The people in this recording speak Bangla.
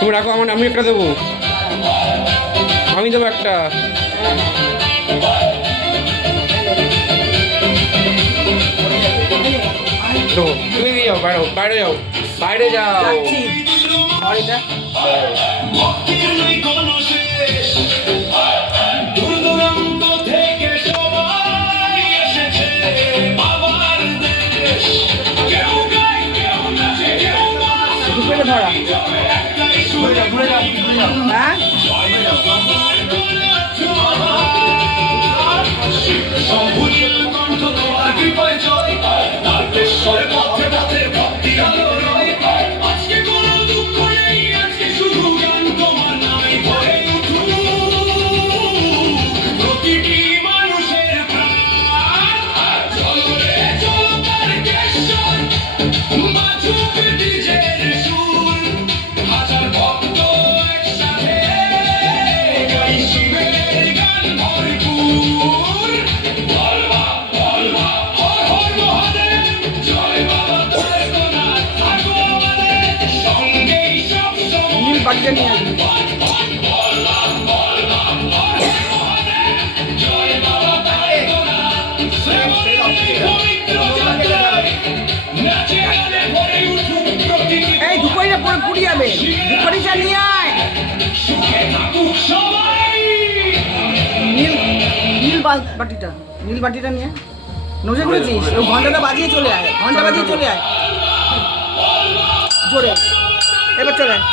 তুমি রাখো, আমি একটা দেবো, আমি দেবো একটা। তো তুমি দিয়ে যাও, বাইরে যাও, বাইরে যাও। ধরা হ্যাঁ বাচ্চা নিয়ে আসবি। এই ধুপড়িটা পরে পুড়ি যাবে, ধুপড়িটা নিয়ে আয়। নীল বাটিটা, নীল বাটিটা নিয়ে নজর করেছিস? ওই ঘন্টাটা বাজিয়ে চলে আয়, ঘন্টা বাজিয়ে চলে আয় জোরে। এবার চলে আয়।